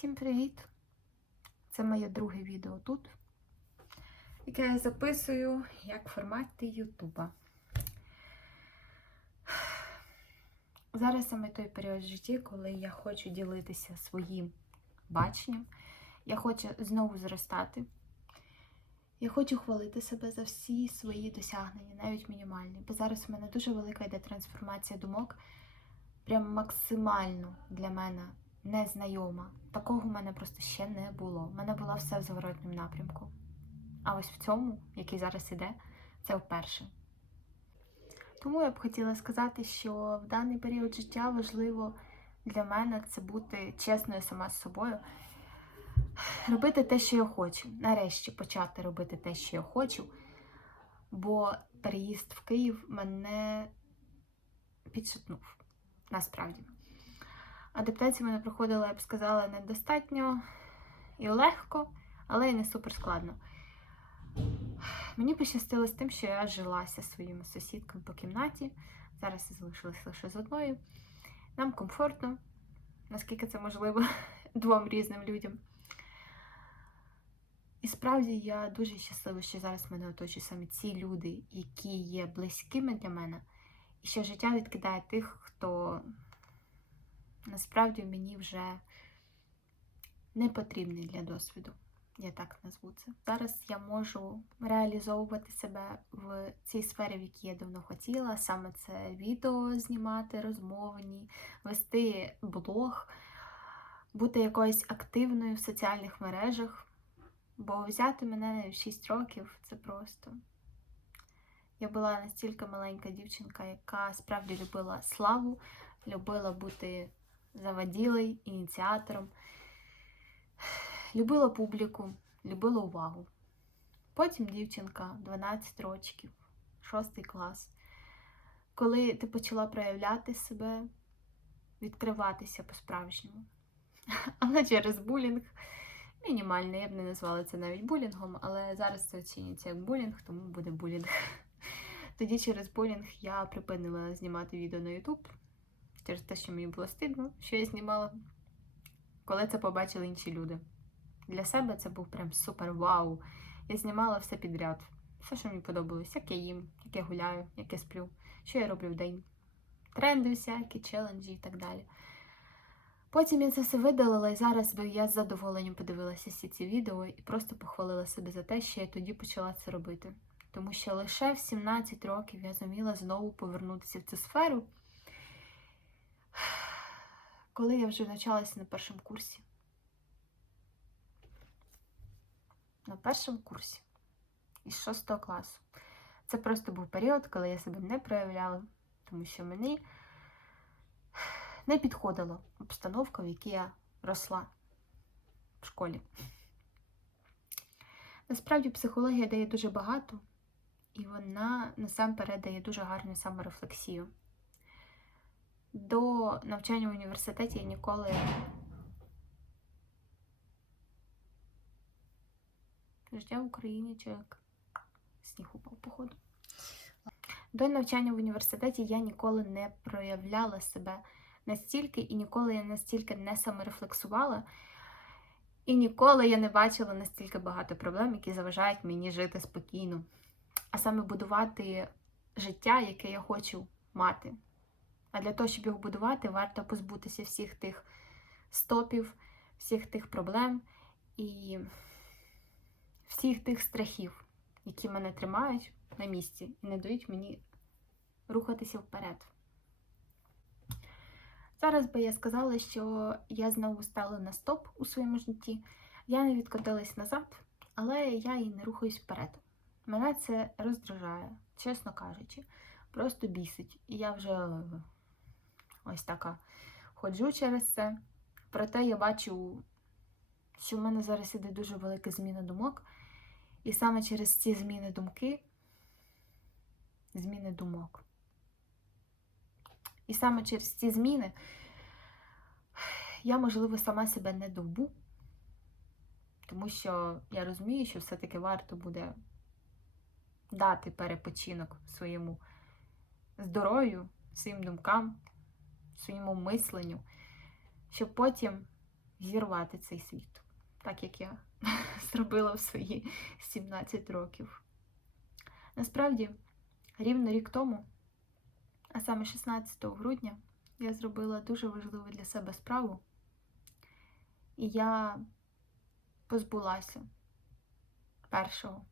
Всім привіт! Це моє друге відео тут, яке я записую як в форматі Ютуба. Зараз саме той період в житті, коли я хочу ділитися своїм баченням. Я хочу знову зростати. Я хочу хвалити себе за всі свої досягнення, навіть мінімальні. Бо зараз в мене дуже велика йде трансформація думок, прям максимально для мене незнайома. Такого в мене просто ще не було. У мене було все в зворотньому напрямку. А ось в цьому, який зараз іде, це вперше. Тому я б хотіла сказати, що в даний період життя важливо для мене це бути чесною сама з собою, робити те, що я хочу. Нарешті почати робити те, що я хочу. Бо переїзд в Київ мене підшатнув. Насправді. Адаптація в мене проходила, я б сказала, недостатньо і легко, але й не супер складно. Мені пощастило з тим, що я жилася своїми сусідками по кімнаті. Зараз я залишилася лише з одною. Нам комфортно, наскільки це можливо двом різним людям. І справді я дуже щаслива, що зараз мене оточують саме ці люди, які є близькими для мене, і що життя відкидає тих, хто насправді мені вже не потрібний для досвіду. Я так назву це. Зараз я можу реалізовувати себе в цій сфері, в якій я давно хотіла. Саме це відео знімати, розмовні, вести блог, бути якоюсь активною в соціальних мережах. Бо взяти мене в 6 років це просто. Я була настільки маленька дівчинка, яка справді любила славу, любила бути заводілою, ініціатором, любила публіку, любила увагу. Потім дівчинка 12 років, 6 клас. Коли ти почала проявляти себе, відкриватися по-справжньому. Але через булінг, мінімальний, я б не назвала це навіть булінгом, але зараз це оцінюється як булінг, тому буде булінг. Тоді через булінг я припинила знімати відео на YouTube через те, що мені було стидно, що я знімала, коли це побачили інші люди. Для себе це був прям супер вау. Я знімала все підряд. Все, що мені подобалось, як я їм, як я гуляю, як я сплю, що я роблю в день. Тренди всякі, челенджі і так далі. Потім я це все видалила, і зараз би я з задоволенням подивилася всі ці відео і просто похвалила себе за те, що я тоді почала це робити. Тому що лише в 17 років я зуміла знову повернутися в цю сферу коли я вже навчалася на першому курсі. На першому курсі із 6 класу. Це просто був період, коли я себе не проявляла, тому що мені не підходила обстановка, в якій я росла в школі. Насправді психологія дає дуже багато, і вона насамперед дає дуже гарну саморефлексію до навчання в університеті я ніколи життя в Україні чи як сніг упав, походу. До навчання в університеті я ніколи не проявляла себе настільки, і ніколи я настільки не саморефлексувала, і ніколи я не бачила настільки багато проблем, які заважають мені жити спокійно, а саме будувати життя, яке я хочу мати. А для того, щоб його будувати, варто позбутися всіх тих стопів, всіх тих проблем і всіх тих страхів, які мене тримають на місці і не дають мені рухатися вперед. Зараз би я сказала, що я знову стала на стоп у своєму житті. Я не відкотилась назад, але я і не рухаюсь вперед. Мене це роздражає, чесно кажучи, просто бісить. І я вже ось така ходжу через це. Проте я бачу, що в мене зараз іде дуже велика зміна думок. І саме через ці зміни думки, зміни думок. І саме через ці зміни я, можливо, сама себе не довбу, тому що я розумію, що все-таки варто буде дати перепочинок своєму здоров'ю, своїм думкам, своєму мисленню, щоб потім зірвати цей світ, так як я зробила в свої 17 років. Насправді, рівно рік тому, а саме 16 грудня, я зробила дуже важливу для себе справу, і я позбулася першого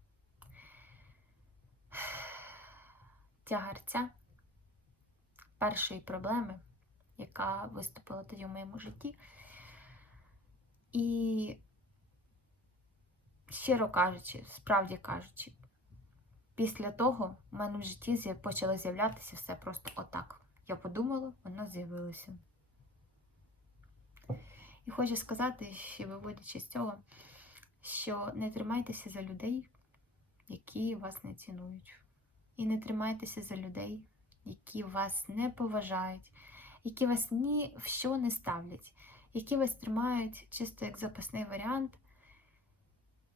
тягарця, першої проблеми, яка виступила тоді в моєму житті. І, щиро кажучи, справді кажучи, після того в мене в житті почало з'являтися все просто отак. Я подумала, воно з'явилося. І хочу сказати, ще виводячи з цього, що не тримайтеся за людей, які вас не цінують. І не тримайтеся за людей, які вас не поважають, які вас ні в що не ставлять, які вас тримають чисто як запасний варіант,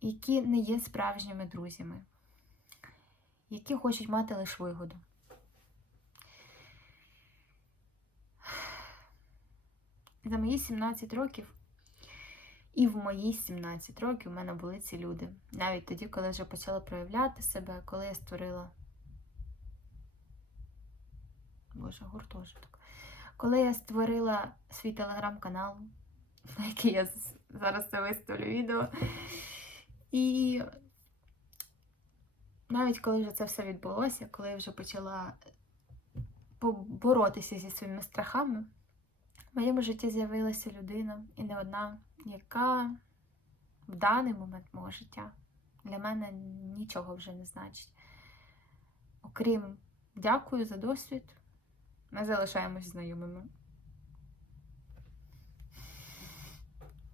які не є справжніми друзями, які хочуть мати лише вигоду. За мої 17 років, і в мої 17 років в мене були ці люди. Навіть тоді, коли вже почала проявляти себе, коли я створила. Боже, гуртожиток. Коли я створила свій телеграм-канал, на який я зараз це виставлю відео. І навіть коли вже це все відбулося, коли я вже почала боротися зі своїми страхами, в моєму житті з'явилася людина і не одна, яка в даний момент мого життя для мене нічого вже не значить. Окрім дякую за досвід, ми залишаємось знайомими.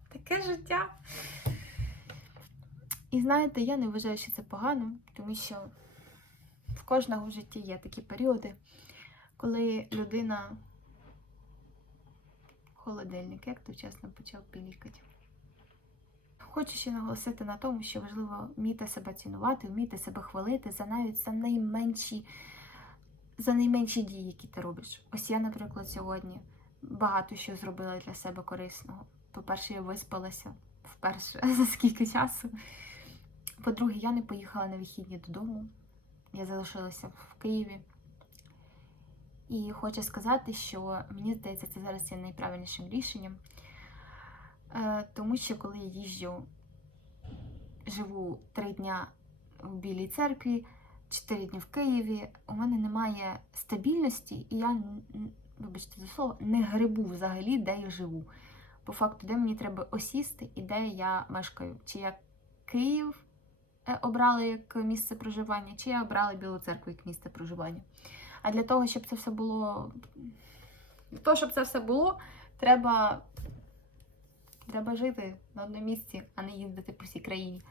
Таке життя. І знаєте, я не вважаю, що це погано, тому що в кожного в житті є такі періоди, коли людина холодильник, як то вчасно почав пілікати. Хочу ще наголосити на тому, що важливо вміти себе цінувати, вміти себе хвалити за навіть за найменші, за найменші дії, які ти робиш. Ось я, наприклад, сьогодні багато що зробила для себе корисного. По-перше, я виспалася вперше за скільки часу. По-друге, я не поїхала на вихідні додому. Я залишилася в Києві. І хочу сказати, що мені здається, це зараз є найправильнішим рішенням. Е, Тому що коли я їжджу, живу три дня в Білій церкві, чотири дні в Києві, у мене немає стабільності, і я, вибачте за слово, не грибу взагалі, де я живу. По факту, де мені треба осісти і де я мешкаю. Чи я Київ е, обрала як місце проживання, чи я обрала Білу церкву як місце проживання. А для того, щоб це все було. Для того, щоб це все було, треба, треба жити на одному місці, а не їздити по всій країні.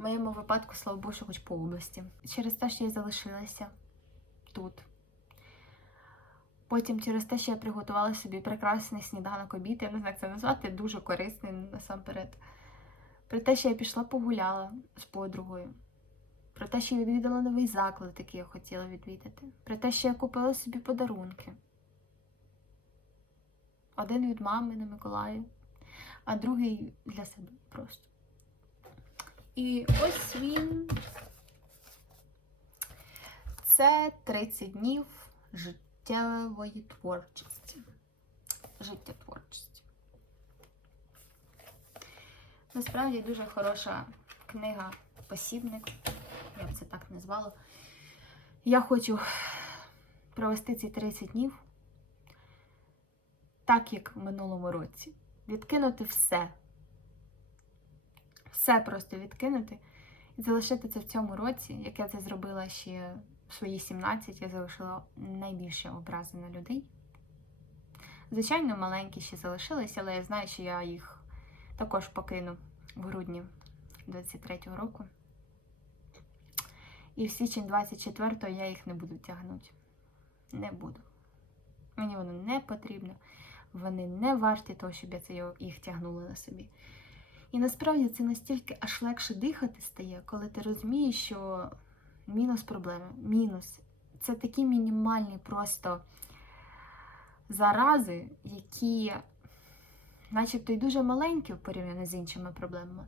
В моєму випадку, слава Богу, хоч по області. Через те, що я залишилася тут. Потім через те, що я приготувала собі прекрасний сніданок обід, я не знаю, як це назвати, дуже корисний насамперед. Про те, що я пішла погуляла з подругою. Про те, що я відвідала новий заклад, який я хотіла відвідати. Про те, що я купила собі подарунки. Один від мами на Миколаїв, а другий для себе просто. І ось він. Це 30 днів життєвої творчості. Життєтворчості. Насправді дуже хороша книга Посібник, я б це так назвала. Я хочу провести ці 30 днів так, як в минулому році. Відкинути все. Все просто відкинути і залишити це в цьому році, як я це зробила ще в свої 17, я залишила найбільше образи на людей. Звичайно, маленькі ще залишилися, але я знаю, що я їх також покину в грудні 23-го року. І в січень 24-го я їх не буду тягнути. Не буду. Мені воно не потрібно. Вони не варті того, щоб я це їх тягнула на собі. І насправді це настільки аж легше дихати стає, коли ти розумієш, що мінус проблеми, мінус. Це такі мінімальні просто зарази, які начебто й дуже маленькі в порівнянні з іншими проблемами,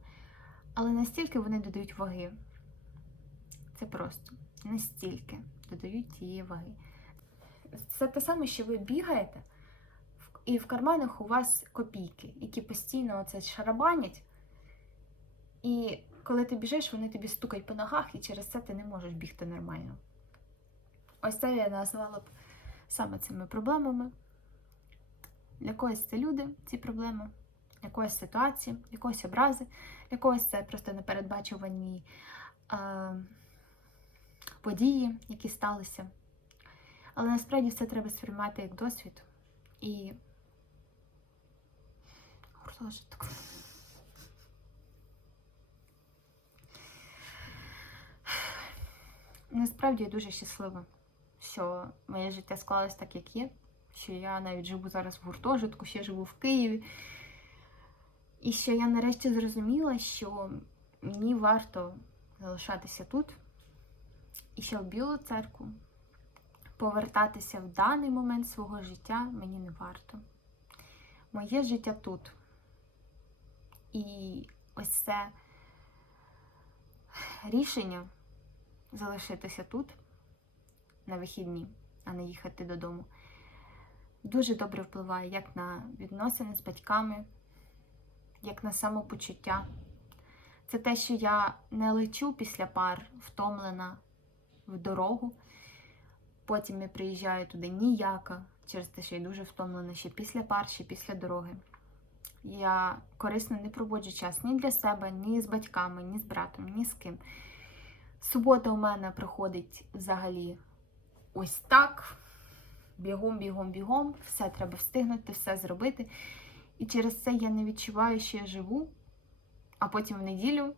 але настільки вони додають ваги. Це просто настільки додають тієї ваги. Це те саме, що ви бігаєте, і в карманах у вас копійки, які постійно оце шарабанять. І коли ти біжиш, вони тобі стукають по ногах, і через це ти не можеш бігти нормально. Ось це я назвала б саме цими проблемами. Для когось це люди, ці проблеми, для когось ситуації, для когось образи, для когось це просто непередбачувані е, події, які сталися. Але насправді все треба сприймати як досвід і гуртожиток. Насправді я дуже щаслива, що моє життя склалось так, як є, що я навіть живу зараз в гуртожитку, ще живу в Києві. І що я нарешті зрозуміла, що мені варто залишатися тут, і що в Білу церкву повертатися в даний момент свого життя мені не варто. Моє життя тут. І ось це рішення залишитися тут на вихідні, а не їхати додому, дуже добре впливає як на відносини з батьками, як на самопочуття. Це те, що я не лечу після пар втомлена в дорогу. Потім я приїжджаю туди ніяка, через те, що я дуже втомлена ще після пар, ще після дороги. Я корисно не проводжу час ні для себе, ні з батьками, ні з братом, ні з ким. Субота у мене проходить взагалі ось так. Бігом, бігом, бігом. Все треба встигнути, все зробити. І через це я не відчуваю, що я живу. А потім в неділю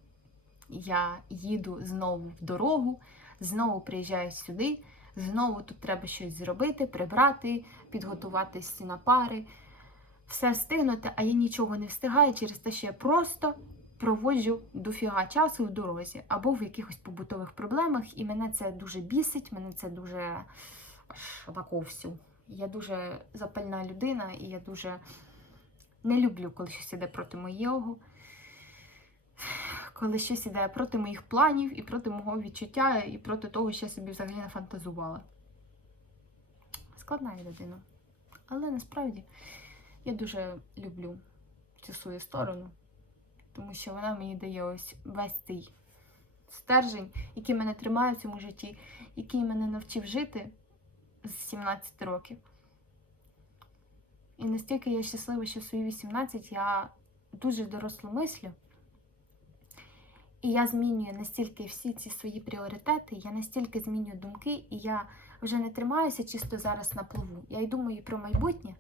я їду знову в дорогу, знову приїжджаю сюди, знову тут треба щось зробити, прибрати, підготуватись на пари, все встигнути, а я нічого не встигаю через те, що я просто проводжу дофіга часу в дорозі або в якихось побутових проблемах, і мене це дуже бісить, мене це дуже всю. Я дуже запальна людина, і я дуже не люблю, коли щось іде проти моєго, коли щось іде проти моїх планів і проти мого відчуття, і проти того, що я собі взагалі нафантазувала. Складна людина. Але насправді я дуже люблю цю свою сторону тому що вона мені дає ось весь цей стержень, який мене тримає в цьому житті, який мене навчив жити з 17 років. І настільки я щаслива, що в свої 18 я дуже доросло мислю. І я змінюю настільки всі ці свої пріоритети, я настільки змінюю думки, і я вже не тримаюся чисто зараз на плаву. Я й думаю про майбутнє.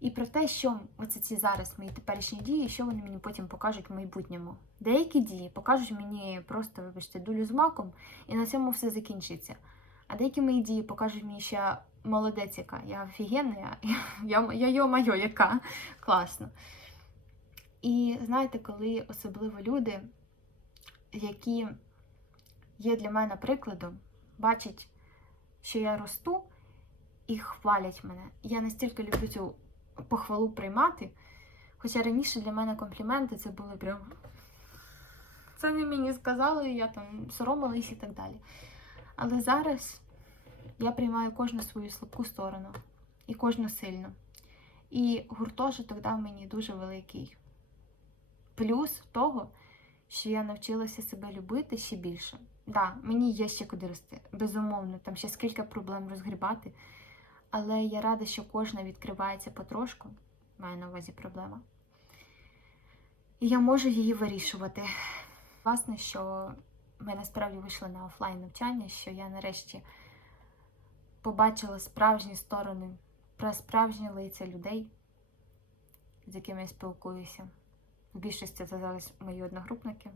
І про те, що оце ці зараз мої теперішні дії, що вони мені потім покажуть в майбутньому. Деякі дії покажуть мені просто, вибачте, дулю з маком, і на цьому все закінчиться. А деякі мої дії покажуть мені, я молодець, яка я офігенна, я, я, я йо-майо, яка класно. І знаєте, коли особливо люди, які є для мене прикладом, бачать, що я росту і хвалять мене. Я настільки люблю цю похвалу приймати. Хоча раніше для мене компліменти це були прям. Це не мені сказали, я там соромилась і так далі. Але зараз я приймаю кожну свою слабку сторону і кожну сильну. І гуртожиток дав мені дуже великий плюс того, що я навчилася себе любити ще більше. Да, мені є ще куди рости, безумовно, там ще скільки проблем розгрібати. Але я рада, що кожна відкривається потрошку, маю на увазі проблема. І я можу її вирішувати. Власне, що ми насправді вийшли на офлайн навчання, що я нарешті побачила справжні сторони, про справжні лиця людей, з якими я спілкуюся. В більшості це зараз мої одногрупники.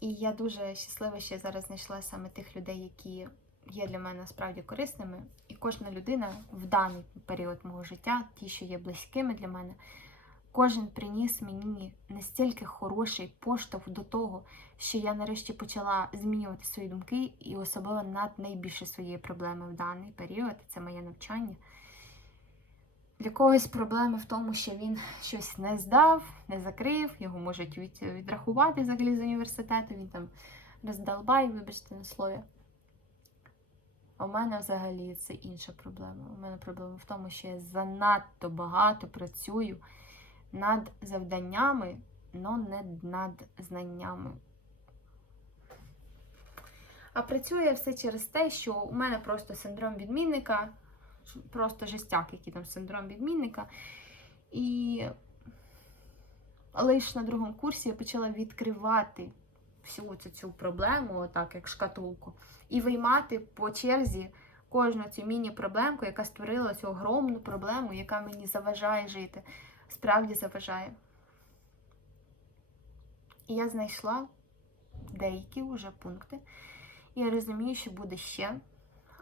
І я дуже щаслива, що я зараз знайшла саме тих людей, які є для мене справді корисними. І кожна людина в даний період мого життя, ті, що є близькими для мене, кожен приніс мені настільки хороший поштовх до того, що я нарешті почала змінювати свої думки, і особливо над найбільше своєї проблеми в даний період це моє навчання. Для когось проблеми в тому, що він щось не здав, не закрив, його можуть від, відрахувати взагалі з університету, він там роздолбай, вибачте на слові. У мене взагалі це інша проблема. У мене проблема в тому, що я занадто багато працюю над завданнями, але не над знаннями. А працює все через те, що у мене просто синдром відмінника, просто жестяк, який там синдром відмінника. І лише на другому курсі я почала відкривати всю цю, цю проблему, отак як шкатулку, і виймати по черзі кожну цю міні-проблемку, яка створила цю огромну проблему, яка мені заважає жити, справді заважає. І я знайшла деякі вже пункти. Я розумію, що буде ще.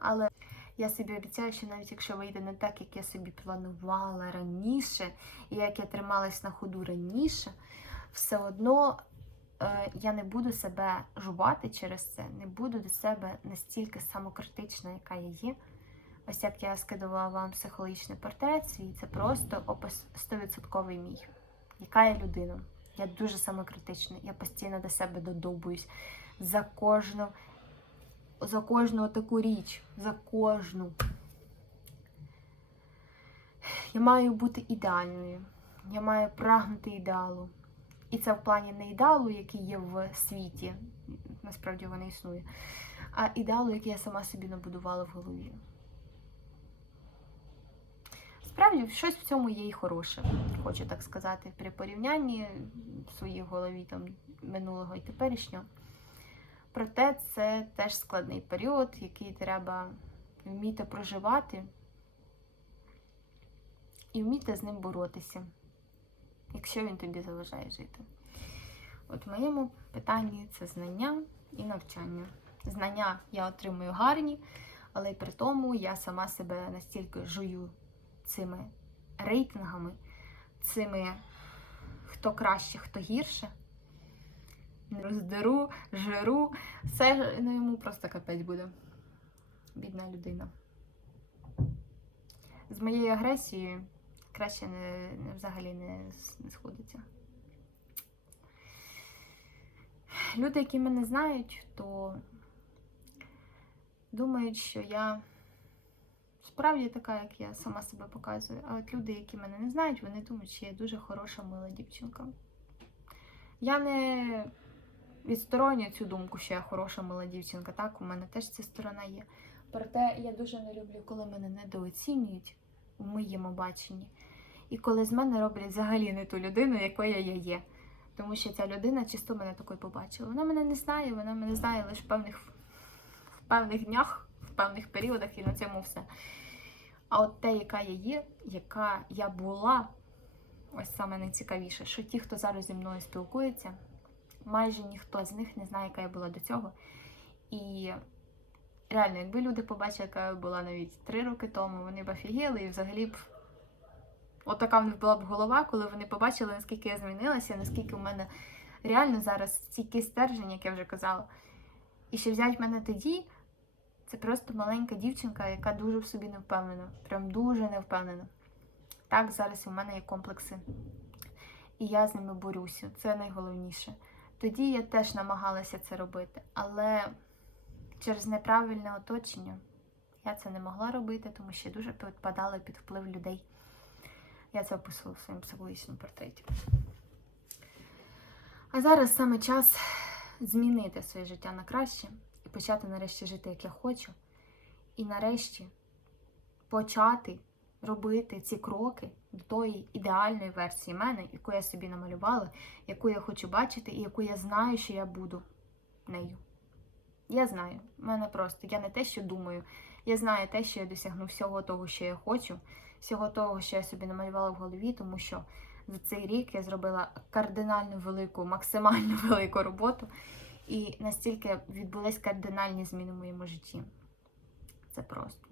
Але я собі обіцяю, що навіть якщо вийде не так, як я собі планувала раніше, і як я трималась на ходу раніше, все одно я не буду себе жувати через це, не буду до себе настільки самокритична, яка я є. Ось як я скидувала вам психологічний портрет свій, це просто опис 100% мій. Яка я людина? Я дуже самокритична, я постійно до себе додобуюсь за кожну за кожну таку річ, за кожну. Я маю бути ідеальною. Я маю прагнути ідеалу. І це в плані не ідеалу, який є в світі, насправді вона існує, а ідеалу, який я сама собі набудувала в голові. Справді, щось в цьому є і хороше, хочу так сказати, при порівнянні в своїй голові там минулого і теперішнього. Проте це теж складний період, який треба вміти проживати і вміти з ним боротися, якщо він тобі заважає жити. От в моєму питанні це знання і навчання. Знання я отримую гарні, але при тому я сама себе настільки жую цими рейтингами, цими хто краще, хто гірше роздеру, жиру, все ну, йому просто капець буде. Бідна людина. З моєю агресією краще не, не взагалі не, не сходиться. Люди, які мене знають, то думають, що я справді така, як я сама себе показую. А от люди, які мене не знають, вони думають, що я дуже хороша мила дівчинка. Я не відсторонюю цю думку, що я хороша мила дівчинка. Так, у мене теж ця сторона є. Проте я дуже не люблю, коли мене недооцінюють у моєму баченні. І коли з мене роблять взагалі не ту людину, якою я є. Тому що ця людина чисто мене такою побачила. Вона мене не знає, вона мене знає лише в певних, в певних днях, в певних періодах і на цьому все. А от те, яка я є, яка я була, ось саме найцікавіше, що ті, хто зараз зі мною спілкується, майже ніхто з них не знає, яка я була до цього. І реально, якби люди побачили, яка я була навіть три роки тому, вони б офігіли і взагалі б. Отака в них була б голова, коли вони побачили, наскільки я змінилася, наскільки в мене реально зараз стільки стержень, як я вже казала. І що взяти мене тоді, це просто маленька дівчинка, яка дуже в собі не впевнена. Прям дуже не впевнена. Так, зараз у мене є комплекси. І я з ними борюся. Це найголовніше. Тоді я теж намагалася це робити, але через неправильне оточення я це не могла робити, тому що дуже підпадала під вплив людей. Я це описувала в своєму психологічному портреті. А зараз саме час змінити своє життя на краще і почати нарешті жити, як я хочу. І нарешті почати робити ці кроки до тої ідеальної версії мене, яку я собі намалювала, яку я хочу бачити, і яку я знаю, що я буду нею. Я знаю, в мене просто я не те, що думаю, я знаю те, що я досягну всього того, що я хочу, всього того, що я собі намалювала в голові, тому що за цей рік я зробила кардинально велику, максимально велику роботу, і настільки відбулись кардинальні зміни в моєму житті. Це просто.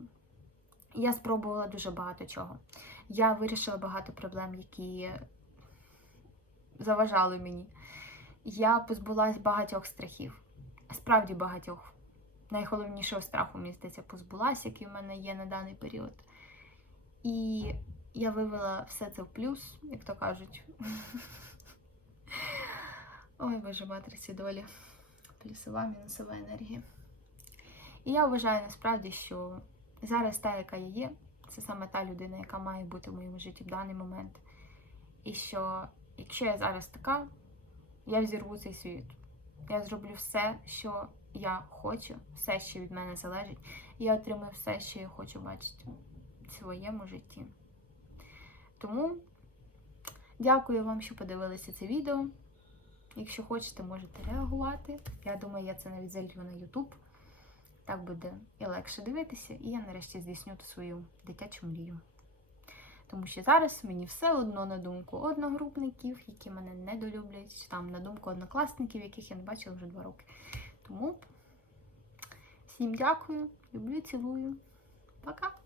Я спробувала дуже багато чого. Я вирішила багато проблем, які заважали мені. Я позбулась багатьох страхів. Справді багатьох. Найголовнішого страху, мені здається, позбулася, який в мене є на даний період. І я вивела все це в плюс, як то кажуть. Ой, боже, матриці долі. Плюсова, мінусова енергія. І я вважаю насправді, що зараз та, яка я є, це саме та людина, яка має бути в моєму житті в даний момент. І що якщо я зараз така, я взірву цей світ. Я зроблю все, що я хочу, все, що від мене залежить, і я отримую все, що я хочу бачити своєму житті. Тому дякую вам, що подивилися це відео. Якщо хочете, можете реагувати. Я думаю, я це навіть залью на YouTube. Так буде і легше дивитися, і я нарешті здійсню свою дитячу мрію. Тому що зараз мені все одно на думку одногрупників, які мене недолюблять, там на думку однокласників, яких я не бачила вже два роки. Тому всім дякую, люблю, цілую. Пока!